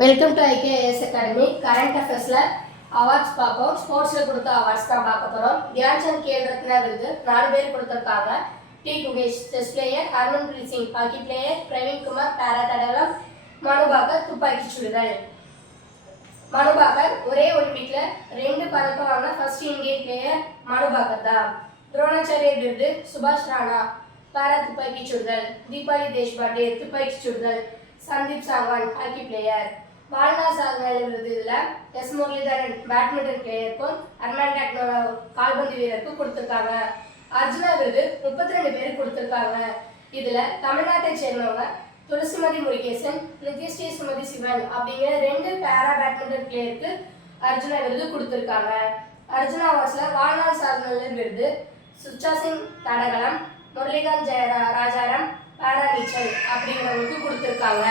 Welcome to IKS academy. Current அஃபேர்ஸில் awards பார்ப்போம். ஸ்போர்ட்ஸில் கொடுத்த அவார்ட்ஸ் தான் பார்க்க போகிறோம். தியான்சந்த் கேல் ரத்னா விருது 4 பேர் கொடுத்துருக்காங்க. D Gukesh chess player, Harmanpreet Singh hockey player, Praveen Kumar para தடகளம், மனு பாக்கர் துப்பாக்கி சுடுதல். மனு பாக்கர் ஒரே ஒலிம்பிக்கில் 2 பதக்கம் வாங்கின ஃபர்ஸ்ட் இந்தியன் பிளேயர் மனு பாக்கர் தான். துரோணாச்சாரிய விருது சுபாஷ் ராணா பேரா துப்பாக்கி சுடுதல். தீபாவளி தேஷ்பாண்டே துப்பாக்கி சுடுதல். Sandeep Sangwan hockey player. வாழ்நாள் சாதனை விருது இதில் எஸ் முரளிதரன் பேட்மிண்டன் பிளேயருக்கும் அர்மாண்டா டெக்னோலோ கால்பந்து வீரருக்கும் கொடுத்துருக்காங்க. அர்ஜுனா விருது 32 பேர் கொடுத்துருக்காங்க. இதில் தமிழ்நாட்டை சேர்ந்தவங்க துளசிமதி முருகேசன், நித்யஸ்ரீ சுமதி சிவன் அப்படிங்கிற 2 பேரா பேட்மிண்டன் பிளேயருக்கு அர்ஜுனா விருது கொடுத்துருக்காங்க. அர்ஜுனா அவார்ட்ஸில் வாழ்நாள் சாதனை விருது சுச்சா சிங் தடகளம், முரளிகாந்த் ராஜாராம் பேரா நீச்சல் அப்படிங்கிறவங்களுக்கு கொடுத்துருக்காங்க.